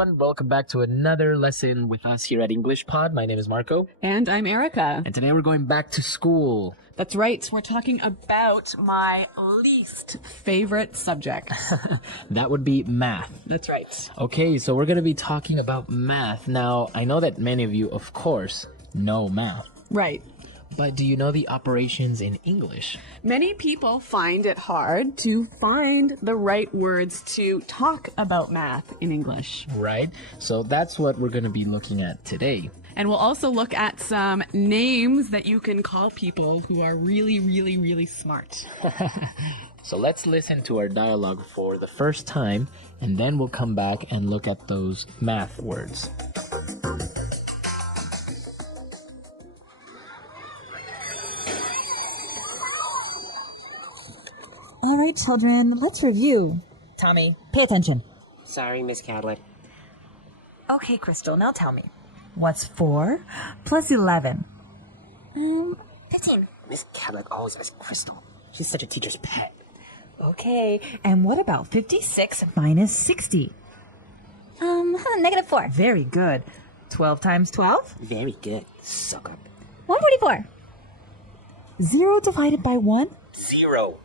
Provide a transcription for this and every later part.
everyone. Welcome back to another lesson with us here at English Pod. My name is Marco. And I'm Erica. And today we're going back to school. That's right. We're talking about my least favorite subject. That would be math. That's right. Okay, so we're going to be talking about math. Now, I know that many of you, of course, know math. Right. But do you know the operations in English? Many people find it hard to find the right words to talk about math in English. Right. So that's what we're going to be looking at today. And we'll also look at some names that you can call people who are really, really, really smart. So let's listen to our dialogue for the first time, and then we'll come back and look at those math words. All right, children, let's review. Tommy. Pay attention. Sorry, Miss Cadlet. Okay, Crystal, now tell me. What's 4 plus 11? 15. Miss Cadlet always asks Crystal. She's such a teacher's pet. Okay, and what about 56 minus 60? -4. Very good. 12 times 12? Very good. Suck up. 144. 0 divided by 1? 0.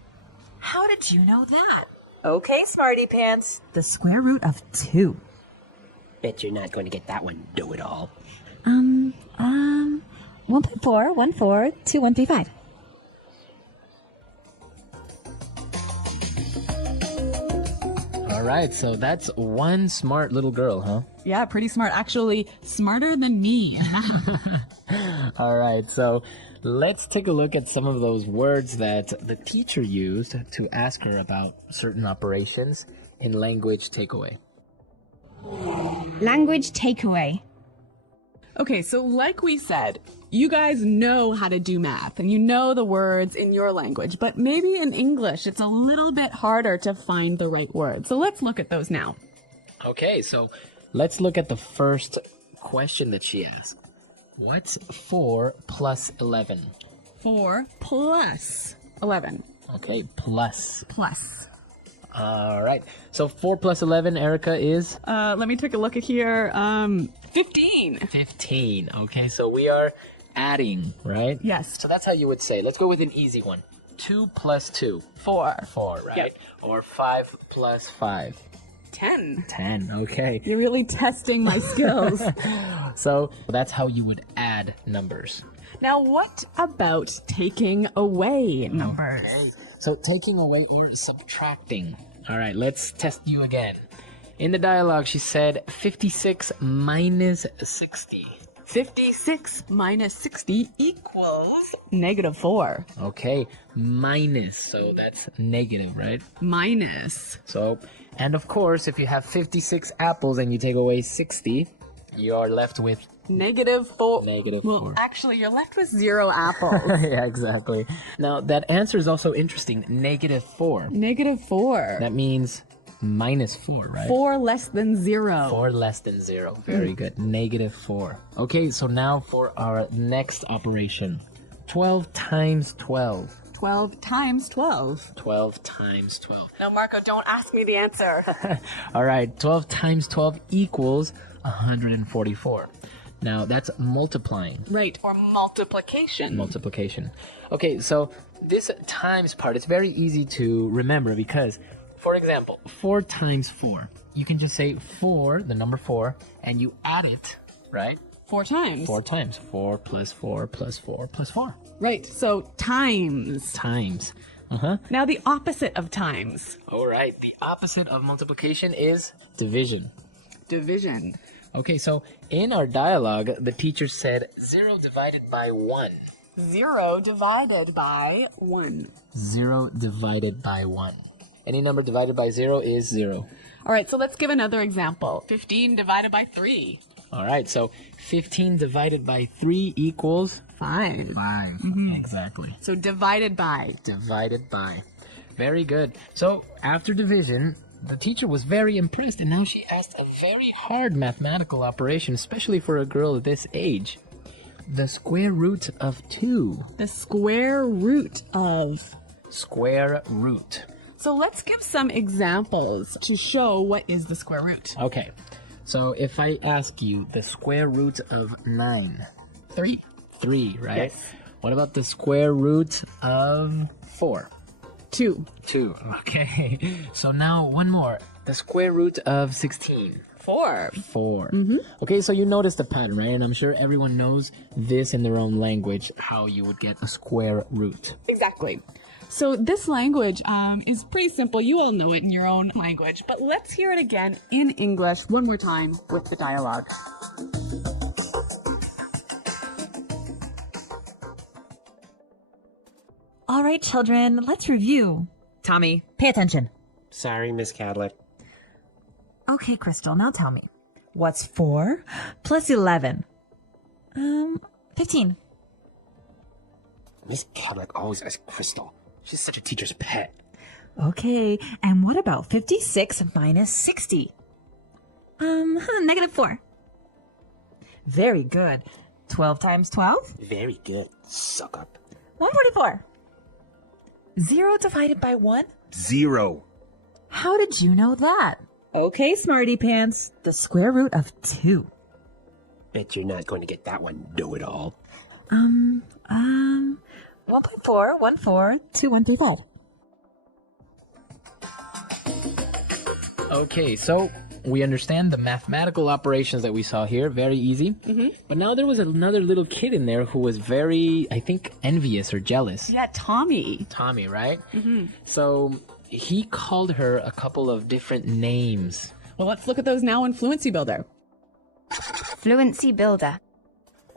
How did you know that? Okay, smarty pants. The square root of 2. Bet you're not going to get that one, know-it-all. 1.4, 1.4, 2, 135. All right, so that's one smart little girl, huh? Yeah, pretty smart. Actually, smarter than me. All right, so let's take a look at some of those words that the teacher used to ask her about certain operations in language takeaway. Language takeaway. Okay, so like we said, you guys know how to do math and you know the words in your language, but maybe in English it's a little bit harder to find the right words. So let's look at those now. Okay, so let's look at the first question that she asked. What's 4 plus 11? 4 plus 11. Okay, plus. Plus. All right. So 4 plus 11, Erica, is? Let me take a look at here. 15. 15. Okay, so we are adding, right? Yes. So that's how you would say. Let's go with an easy one. 2 plus 2. 4. 4, right? Yep. Or 5 plus 5. 10. 10, okay. You're really testing my skills. So that's how you would add numbers. Now, what about taking away numbers? Okay. So taking away or subtracting. All right, let's test you again. In the dialogue, she said 56 minus 60. 56 minus 60 equals -4. Okay, minus, so that's negative, right? Minus. So, and of course, if you have 56 apples and you take away 60, you are left with -4. -4. Well, actually, you're left with 0 apples. Yeah, exactly. Now, that answer is also interesting. -4. -4. That means -4, right? 4 less than 0. 4 less than 0. Very good. -4. Okay, so now for our next operation. 12 times 12. 12 times 12. 12 times 12. Now, Marco, don't ask me the answer. All right, 12 times 12 equals 144. Now, that's multiplying. Right, or multiplication. Multiplication. Okay, so this times part, it's very easy to remember because, for example, 4 times 4. You can just say 4, the number 4, and you add it, right? 4 times. 4 times. 4 plus 4 plus 4 plus 4. Right, so times. Times. Now, the opposite of times. All right, the opposite of multiplication is division. Division. Okay, so in our dialogue, the teacher said 0 divided by 1. 0 divided by 1. 0 divided by 1. Any number divided by 0 is 0. All right, so let's give another example. 15 divided by 3. All right, so 15 divided by 3 equals 5. 5. Exactly. So divided by. Divided by. Very good. So after division, the teacher was very impressed, and now she asked a very hard mathematical operation, especially for a girl this age. The square root of 2. The square root of. Square root. So let's give some examples to show what is the square root. Okay. So if I ask you the square root of 9. 3. 3, right? Yes. What about the square root of 4? 2. 2. Okay. So now one more. The square root of 16. 4. 4. Okay, so you notice the pattern, right? And I'm sure everyone knows this in their own language, how you would get a square root. Exactly. So this language is pretty simple. You all know it in your own language, but let's hear it again in English one more time with the dialogue. All right, children, let's review. Tommy, pay attention. Sorry, Miss Cadillac. Okay, Crystal, now tell me. What's 4 plus 11? 15. Miss Cadillac always asks Crystal. She's such a teacher's pet. Okay, and what about 56 minus 60? Negative 4. Very good. 12 times 12? Very good. Suck up. 144. 0 divided by 1? 0. How did you know that? Okay, smarty pants. The square root of 2. Bet you're not going to get that one, know-it-all. 1.4142135. Okay, so we understand the mathematical operations that we saw here. Very easy. But now there was another little kid in there who was very, I think, envious or jealous. Yeah, Tommy. Tommy, right? So he called her a couple of different names. Well, let's look at those now in Fluency Builder. Fluency builder.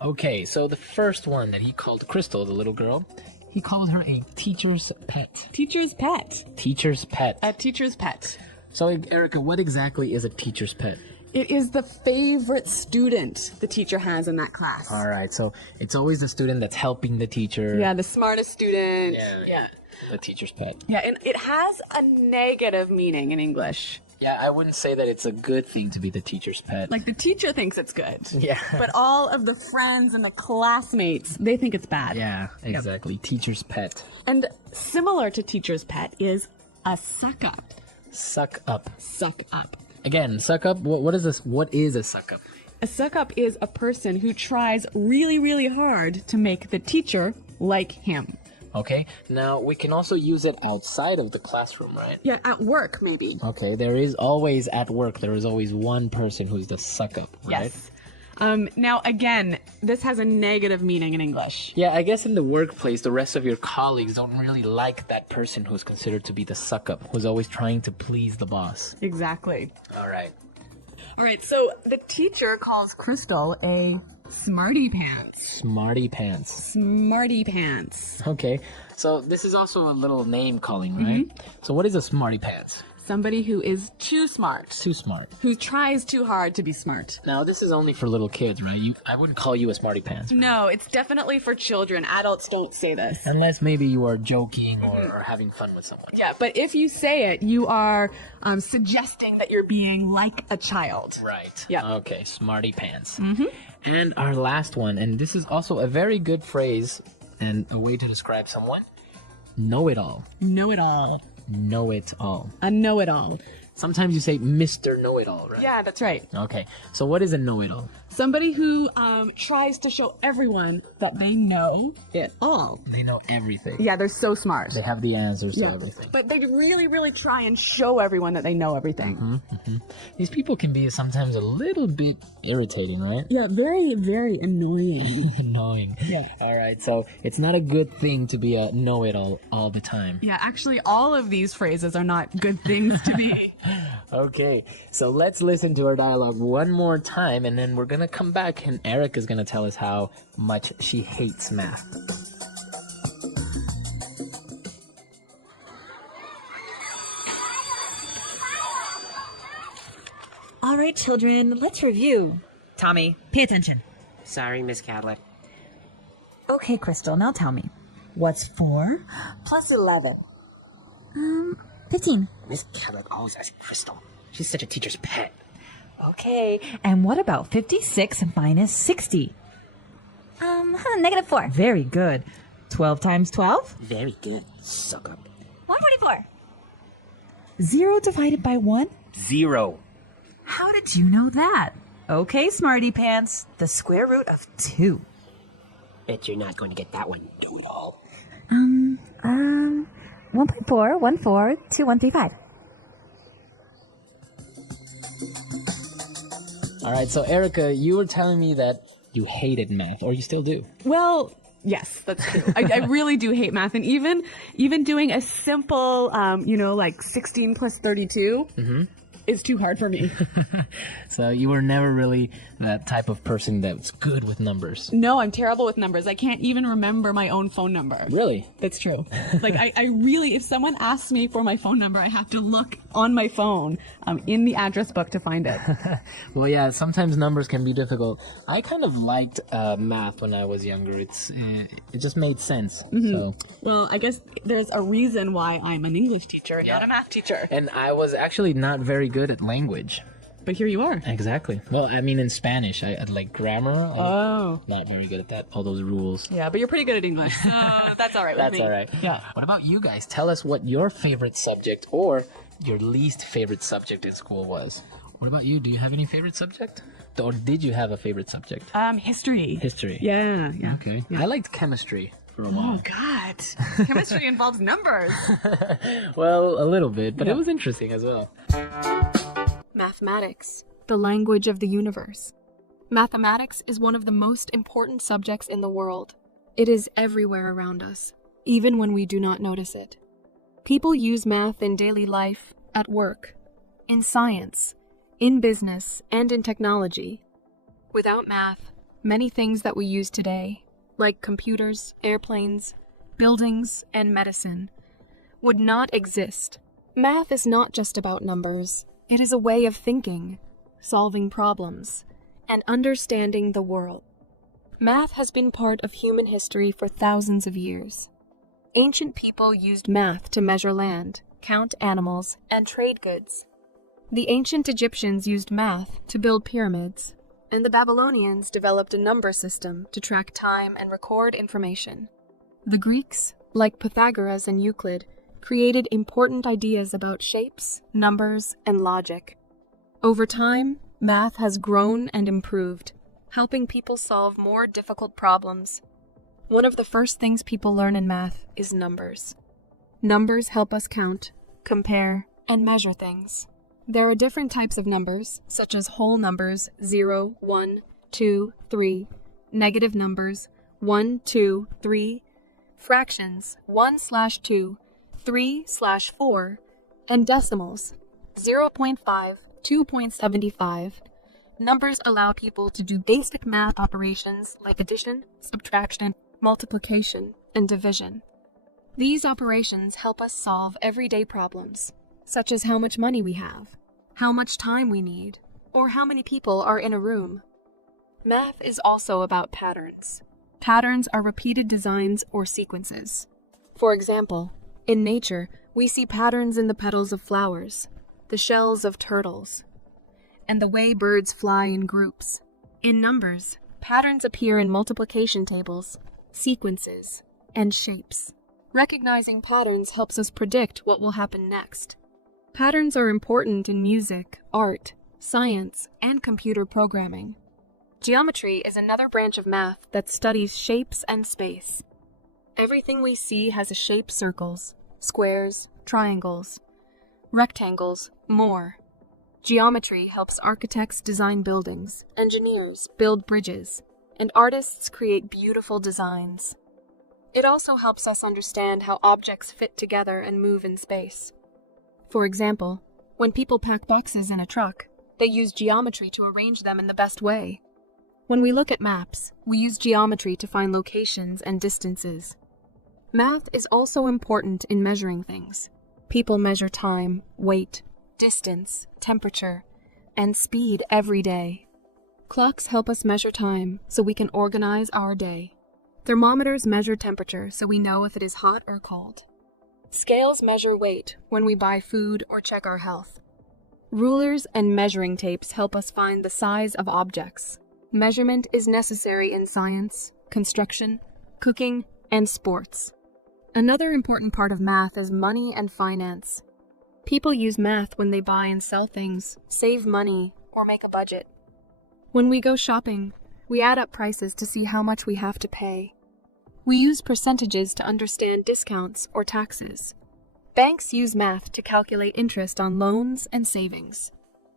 Okay, so the first one that he called Crystal, the little girl, he called her a teacher's pet. Teacher's pet. Teacher's pet. A teacher's pet. So, Erica, what exactly is a teacher's pet? It is the favorite student the teacher has in that class. All right, so it's always the student that's helping the teacher. Yeah, the smartest student. Yeah. The teacher's pet. Yeah, and it has a negative meaning in English. Yeah, I wouldn't say that it's a good thing to be the teacher's pet. Like the teacher thinks it's good. Yeah. But all of the friends and the classmates, they think it's bad. Yeah, exactly. Teacher's pet. And similar to teacher's pet is a suck up. Suck up. Suck up. Again, suck up. What is this? What is a suck up? A suck up is a person who tries really, really hard to make the teacher like him. Okay. Now we can also use it outside of the classroom, right? Yeah, at work maybe. Okay. There is always at work. There is always one person who's the suck up, right? Yes. Now again, this has a negative meaning in English. Yeah, I guess in the workplace, the rest of your colleagues don't really like that person who's considered to be the suck up, who's always trying to please the boss. Exactly. All right. All right, so the teacher calls Crystal a smarty pants. Smarty pants. Smarty pants. Okay. So this is also a little name calling, right? So what is a smarty pants? Somebody who is too smart. Too smart. Who tries too hard to be smart. Now this is only for little kids, right? I wouldn't call you a smarty pants. No, it's definitely for children. Adults don't say this. Unless maybe you are joking or having fun with someone. Yeah, but if you say it, you are suggesting that you're being like a child. Right. Yeah. Okay, smarty pants. And our last one, and this is also a very good phrase and a way to describe someone. Know-it-all. Know-it-all. Know-it-all. A know-it-all. Sometimes you say Mr. Know-it-all, right? Yeah, that's right. Okay, so what is a know-it-all? Somebody who tries to show everyone that they know it all. They know everything. Yeah, they're so smart. They have the answers to everything. But they really, really try and show everyone that they know everything. These people can be sometimes a little bit irritating, right? Yeah, very, very annoying. Annoying. Yeah. All right, so it's not a good thing to be a know-it-all all the time. Yeah, actually, all of these phrases are not good things to be. Okay, so let's listen to our dialogue one more time, and then we're going to come back, and Eric is going to tell us how much she hates math. All right, children, let's review. Tommy, pay attention. Sorry, Miss Cadillac. Okay, Crystal, now tell me. What's 4 plus 11? 15. Miss Cadillac always asks Crystal. She's such a teacher's pet. Okay, and what about 56 minus 60? Negative 4. Very good. 12 times 12? Very good. Suck up. 144. 0 divided by 1? 0. how did you know that? Okay, smarty pants. The square root of 2. Bet you're not going to get that one, know-it-all. 1.4142135. All right, so Erica, you were telling me that you hated math, or you still do. Well, yes, that's true. I really do hate math. And even doing a simple, like 16 plus 32 is too hard for me. So you were never really that type of person that's good with numbers. No, I'm terrible with numbers. I can't even remember my own phone number. Really? That's true. Like, I really, if someone asks me for my phone number, I have to look on my phone in the address book to find it. Well, yeah, sometimes numbers can be difficult. I kind of liked math when I was younger. It just made sense. So. Well, I guess there's a reason why I'm an English teacher and not a math teacher. And I was actually not very good at language. But here you are. Exactly. Well, I mean, in Spanish, I like grammar. Not very good at that. All those rules. Yeah, but you're pretty good at English. So that's all right with me. That's all right. Yeah. What about you guys? Tell us what your favorite subject or your least favorite subject in school was. What about you? Do you have any favorite subject? Or did you have a favorite subject? History. History. Yeah. Okay. Yeah. I liked chemistry for a Oh, while. God. Chemistry involves numbers. Well, a little bit, but it was interesting as well. Mathematics, the language of the universe. Mathematics is one of the most important subjects in the world. It is everywhere around us, even when we do not notice it. People use math in daily life, at work, in science, in business, and in technology. Without math, many things that we use today, like computers, airplanes, buildings, and medicine, would not exist. Math is not just about numbers. It is a way of thinking, solving problems, and understanding the world. Math has been part of human history for thousands of years. Ancient people used math to measure land, count animals, and trade goods. The ancient Egyptians used math to build pyramids, and the Babylonians developed a number system to track time and record information. The Greeks, like Pythagoras and Euclid, created important ideas about shapes, numbers, and logic. Over time, math has grown and improved, helping people solve more difficult problems. One of the first things people learn in math is numbers. Numbers help us count, compare, and measure things. There are different types of numbers, such as whole numbers 0, 1, 2, 3, negative numbers 1, 2, 3, fractions 1/2, 3/4, and decimals 0.5, 2.75. Numbers allow people to do basic math operations like addition, subtraction, multiplication, and division. These operations help us solve everyday problems, such as how much money we have, how much time we need, or how many people are in a room. Math is also about patterns. Patterns are repeated designs or sequences. For example, in nature, we see patterns in the petals of flowers, the shells of turtles, and the way birds fly in groups. In numbers, patterns appear in multiplication tables, sequences, and shapes. Recognizing patterns helps us predict what will happen next. Patterns are important in music, art, science, and computer programming. Geometry is another branch of math that studies shapes and space. Everything we see has a shape: circles, squares, triangles, rectangles, more. Geometry helps architects design buildings, engineers build bridges, and artists create beautiful designs. It also helps us understand how objects fit together and move in space. For example, when people pack boxes in a truck, they use geometry to arrange them in the best way. When we look at maps, we use geometry to find locations and distances. Math is also important in measuring things. People measure time, weight, distance, temperature, and speed every day. Clocks help us measure time so we can organize our day. Thermometers measure temperature so we know if it is hot or cold. Scales measure weight when we buy food or check our health. Rulers and measuring tapes help us find the size of objects. Measurement is necessary in science, construction, cooking, and sports. Another important part of math is money and finance. People use math when they buy and sell things, save money, or make a budget. When we go shopping, we add up prices to see how much we have to pay. We use percentages to understand discounts or taxes. Banks use math to calculate interest on loans and savings.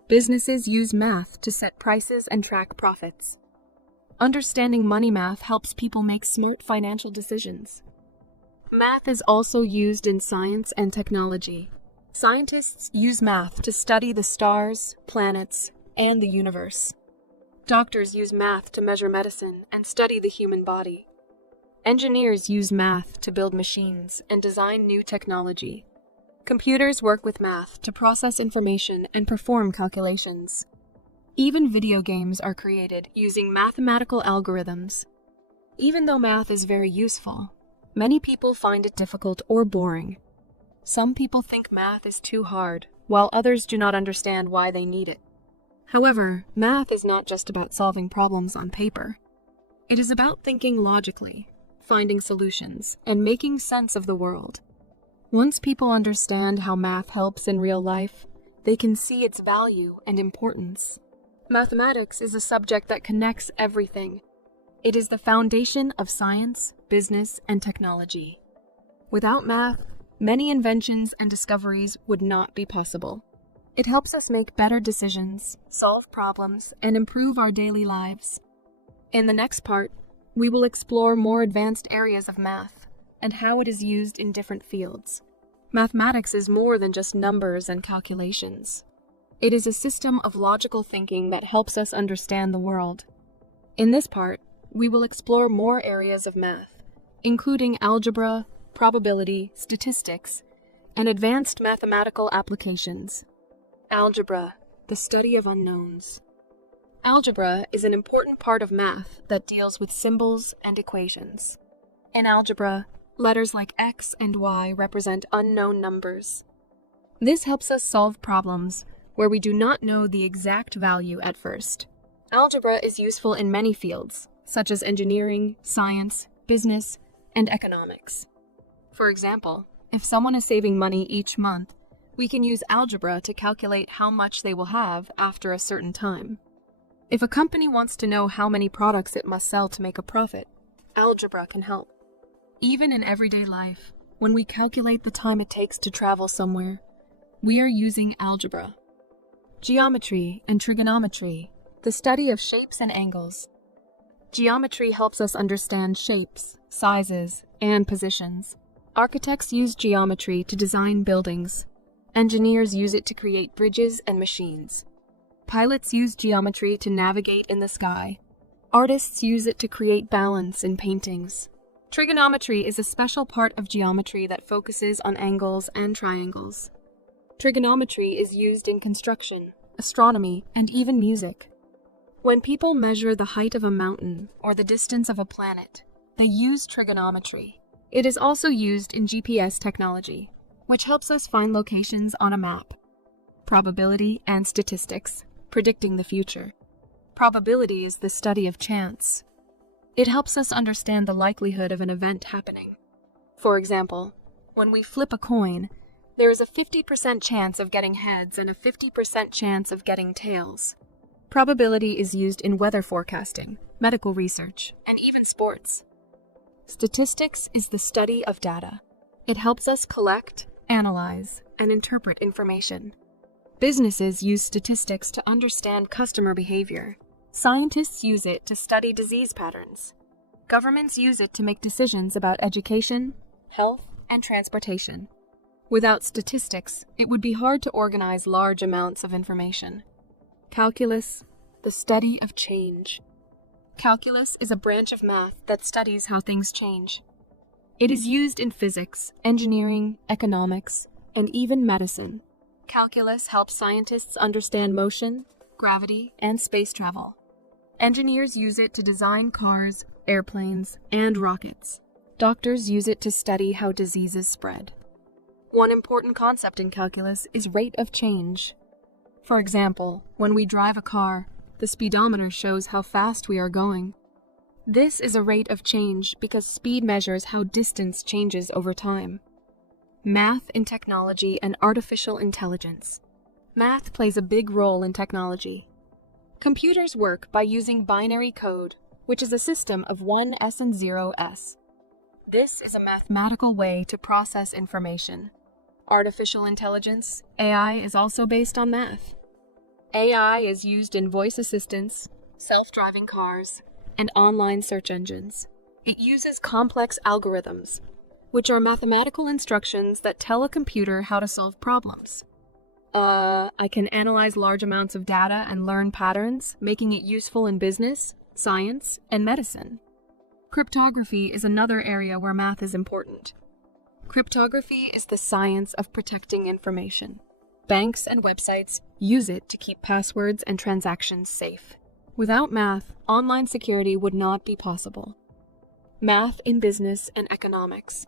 Businesses use math to set prices and track profits. Understanding money math helps people make smart financial decisions. Math is also used in science and technology. Scientists use math to study the stars, planets, and the universe. Doctors use math to measure medicine and study the human body. Engineers use math to build machines and design new technology. Computers work with math to process information and perform calculations. Even video games are created using mathematical algorithms. Even though math is very useful, many people find it difficult or boring. Some people think math is too hard, while others do not understand why they need it. However, math is not just about solving problems on paper. It is about thinking logically, finding solutions, and making sense of the world. Once people understand how math helps in real life, they can see its value and importance. Mathematics is a subject that connects everything. It is the foundation of science, business, and technology. Without math, many inventions and discoveries would not be possible. It helps us make better decisions, solve problems, and improve our daily lives. In the next part, we will explore more advanced areas of math and how it is used in different fields. Mathematics is more than just numbers and calculations. It is a system of logical thinking that helps us understand the world. In this part, we will explore more areas of math, including algebra, probability, statistics, and advanced mathematical applications. Algebra, the study of unknowns. Algebra is an important part of math that deals with symbols and equations. In algebra, letters like X and Y represent unknown numbers. This helps us solve problems where we do not know the exact value at first. Algebra is useful in many fields, such as engineering, science, business, and economics. For example, if someone is saving money each month, we can use algebra to calculate how much they will have after a certain time. If a company wants to know how many products it must sell to make a profit, algebra can help. Even in everyday life, when we calculate the time it takes to travel somewhere, we are using algebra. Geometry and trigonometry, the study of shapes and angles. Geometry helps us understand shapes, sizes, and positions. Architects use geometry to design buildings. Engineers use it to create bridges and machines. Pilots use geometry to navigate in the sky. Artists use it to create balance in paintings. Trigonometry is a special part of geometry that focuses on angles and triangles. Trigonometry is used in construction, astronomy, and even music. When people measure the height of a mountain or the distance of a planet, they use trigonometry. It is also used in GPS technology, which helps us find locations on a map. Probability and statistics, predicting the future. Probability is the study of chance. It helps us understand the likelihood of an event happening. For example, when we flip a coin, there is a 50% chance of getting heads and a 50% chance of getting tails. Probability is used in weather forecasting, medical research, and even sports. Statistics is the study of data. It helps us collect, analyze, and interpret information. Businesses use statistics to understand customer behavior. Scientists use it to study disease patterns. Governments use it to make decisions about education, health, and transportation. Without statistics, it would be hard to organize large amounts of information. Calculus, the study of change. Calculus is a branch of math that studies how things change. It is used in physics, engineering, economics, and even medicine. Calculus helps scientists understand motion, gravity, and space travel. Engineers use it to design cars, airplanes, and rockets. Doctors use it to study how diseases spread. One important concept in calculus is rate of change. For example, when we drive a car, the speedometer shows how fast we are going. This is a rate of change because speed measures how distance changes over time. Math in technology and artificial intelligence. Math plays a big role in technology. Computers work by using binary code, which is a system of 1s and 0s. This is a mathematical way to process information. Artificial intelligence, AI, is also based on math. AI is used in voice assistants, self-driving cars, and online search engines. It uses complex algorithms, which are mathematical instructions that tell a computer how to solve problems. I can analyze large amounts of data and learn patterns, making it useful in business, science, and medicine. Cryptography is another area where math is important. Cryptography is the science of protecting information. Banks and websites use it to keep passwords and transactions safe. Without math, online security would not be possible. Math in business and economics.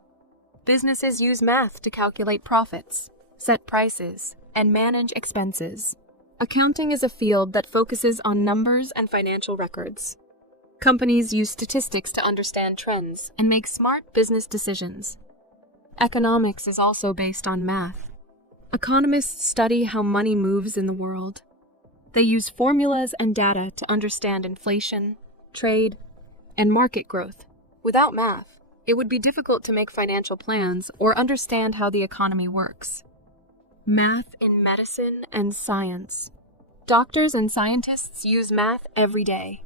Businesses use math to calculate profits, set prices, and manage expenses. Accounting is a field that focuses on numbers and financial records. Companies use statistics to understand trends and make smart business decisions. Economics is also based on math. Economists study how money moves in the world. They use formulas and data to understand inflation, trade, and market growth. Without math, it would be difficult to make financial plans or understand how the economy works. Math in medicine and science. Doctors and scientists use math every day.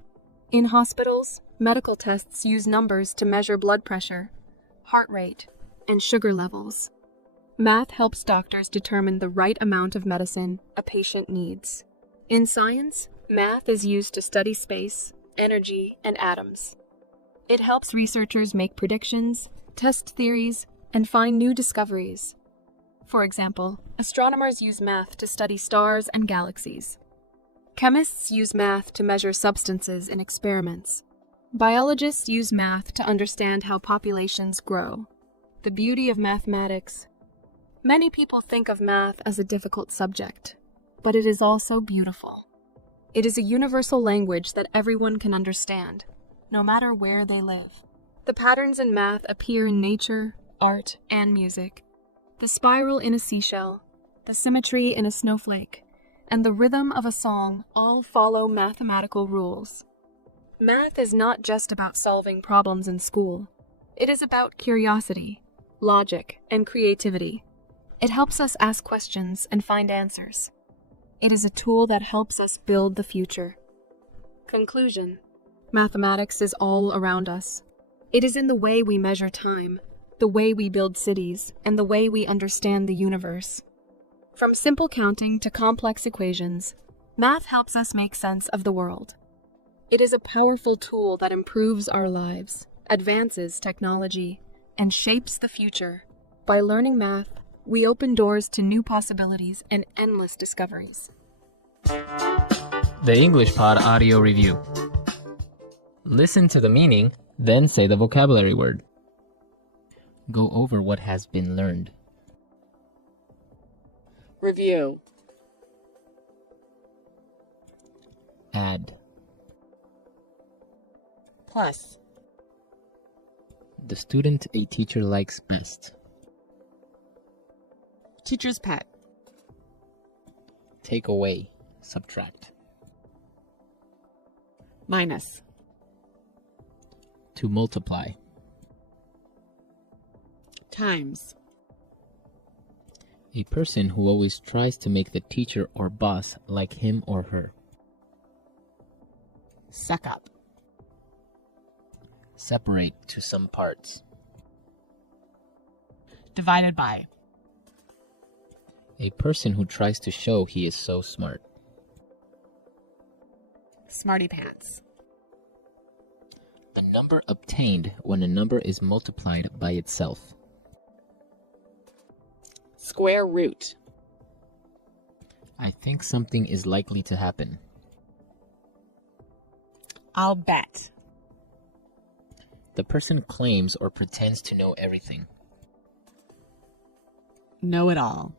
In hospitals, medical tests use numbers to measure blood pressure, heart rate, and sugar levels. Math helps doctors determine the right amount of medicine a patient needs. In science, math is used to study space, energy, and atoms. It helps researchers make predictions, test theories, and find new discoveries. For example, astronomers use math to study stars and galaxies. Chemists use math to measure substances in experiments. Biologists use math to understand how populations grow. The beauty of mathematics. Many people think of math as a difficult subject, but it is also beautiful. It is a universal language that everyone can understand, no matter where they live. The patterns in math appear in nature, art, and music. The spiral in a seashell, the symmetry in a snowflake, and the rhythm of a song all follow mathematical rules. Math is not just about solving problems in school. It is about curiosity, logic, and creativity. It helps us ask questions and find answers. It is a tool that helps us build the future. Conclusion. Mathematics is all around us. It is in the way we measure time, the way we build cities, and the way we understand the universe. From simple counting to complex equations, math helps us make sense of the world. It is a powerful tool that improves our lives, advances technology, and shapes the future. By learning math, we open doors to new possibilities and endless discoveries. The English Pod Audio Review. Listen to the meaning, then say the vocabulary word. Go over what has been learned. Review. Add. Plus. The student a teacher likes best. Teacher's pet. Take away. Subtract. Minus. To multiply. Times. A person who always tries to make the teacher or boss like him or her. Suck up. Separate to some parts. Divided by. A person who tries to show he is so smart. Smarty pants. The number obtained when a number is multiplied by itself. Square root. I think something is likely to happen. I'll bet. The person claims or pretends to know everything. Know it all.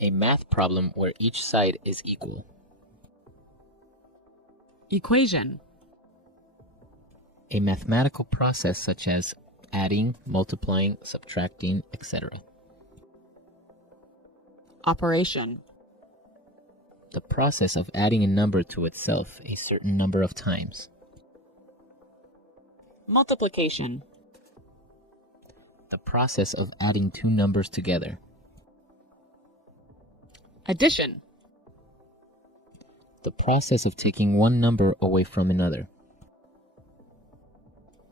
A math problem where each side is equal. Equation. A mathematical process such as adding, multiplying, subtracting, etc. Operation. The process of adding a number to itself a certain number of times. Multiplication. The process of adding two numbers together. Addition. The process of taking one number away from another.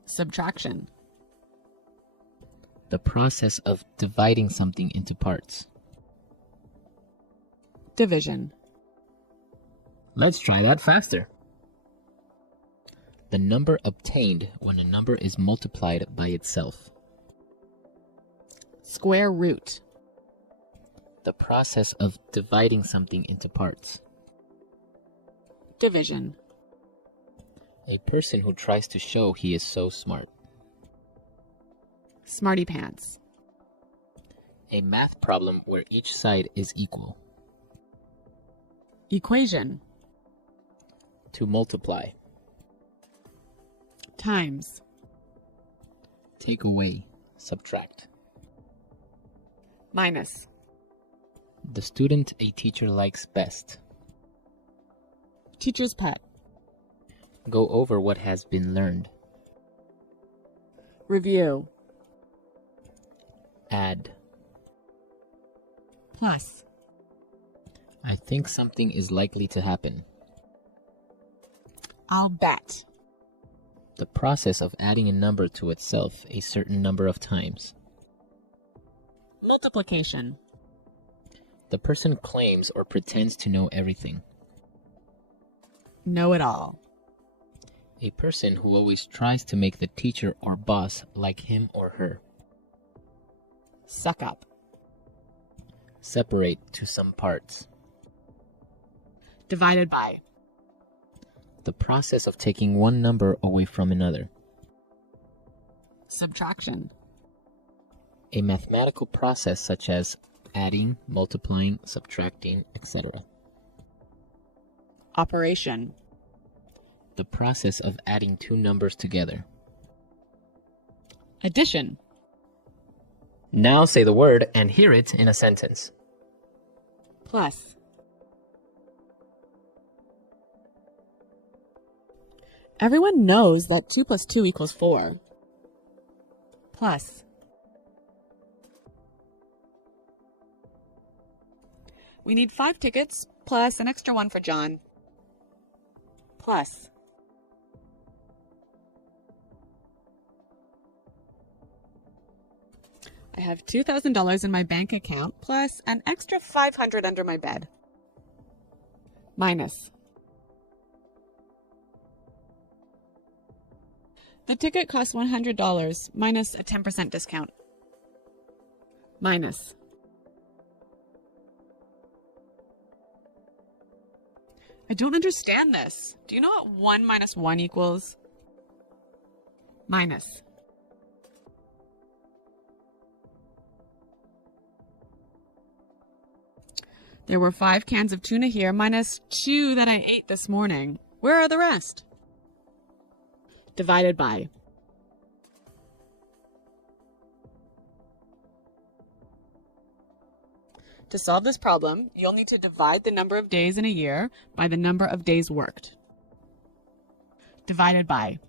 Subtraction. The process of dividing something into parts. Division. Let's try that faster. The number obtained when a number is multiplied by itself. Square root. The process of dividing something into parts. Division. A person who tries to show he is so smart. Smarty pants. A math problem where each side is equal. Equation. To multiply. Times. Take away. Subtract. Minus. The student a teacher likes best. Teacher's pet. Go over what has been learned. Review. Add. Plus. I think something is likely to happen. I'll bet. The process of adding a number to itself a certain number of times. Multiplication. The person claims or pretends to know everything. Know it all. A person who always tries to make the teacher or boss like him or her. Suck up. Separate to some parts. Divided by. The process of taking one number away from another. Subtraction. A mathematical process such as adding, multiplying, subtracting, etc. Operation. The process of adding two numbers together. Addition. Now say the word and hear it in a sentence. Plus. Everyone knows that 2 plus 2 equals 4. Plus. We need 5 tickets, plus an extra one for John. Plus. I have $2,000 in my bank account, plus an extra $500 under my bed. Minus. The ticket costs $100, minus a 10% discount. Minus. I don't understand this. Do you know what 1 minus 1 equals? Minus. There were 5 cans of tuna here, minus 2 that I ate this morning. Where are the rest? Divided by. To solve this problem, you'll need to divide the number of days in a year by the number of days worked. Divided by.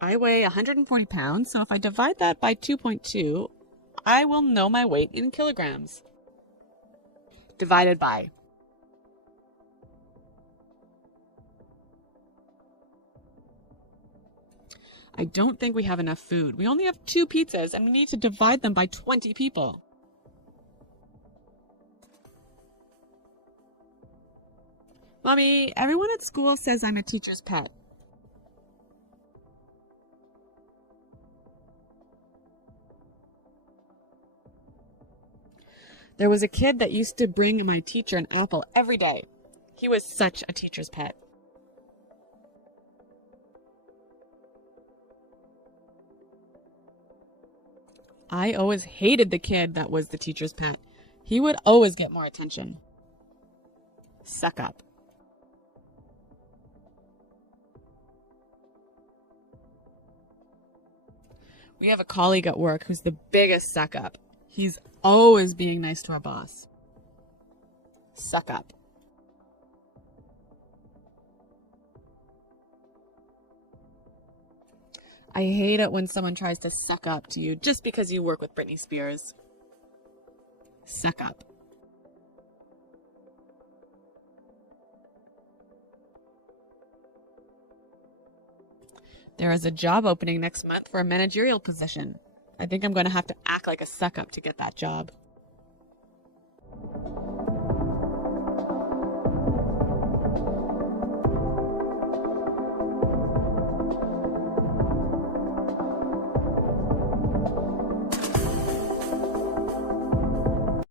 I weigh 140 pounds, so if I divide that by 2.2, I will know my weight in kilograms. Divided by. I don't think we have enough food. We only have 2 pizzas and we need to divide them by 20 people. Mommy, everyone at school says I'm a teacher's pet. There was a kid that used to bring my teacher an apple every day. He was such a teacher's pet. I always hated the kid that was the teacher's pet. He would always get more attention. Suck up. We have a colleague at work who's the biggest suck up. He's always being nice to our boss. Suck up. I hate it when someone tries to suck up to you just because you work with Britney Spears. Suck up. There is a job opening next month for a managerial position. I think I'm going to have to act like a suck up to get that job.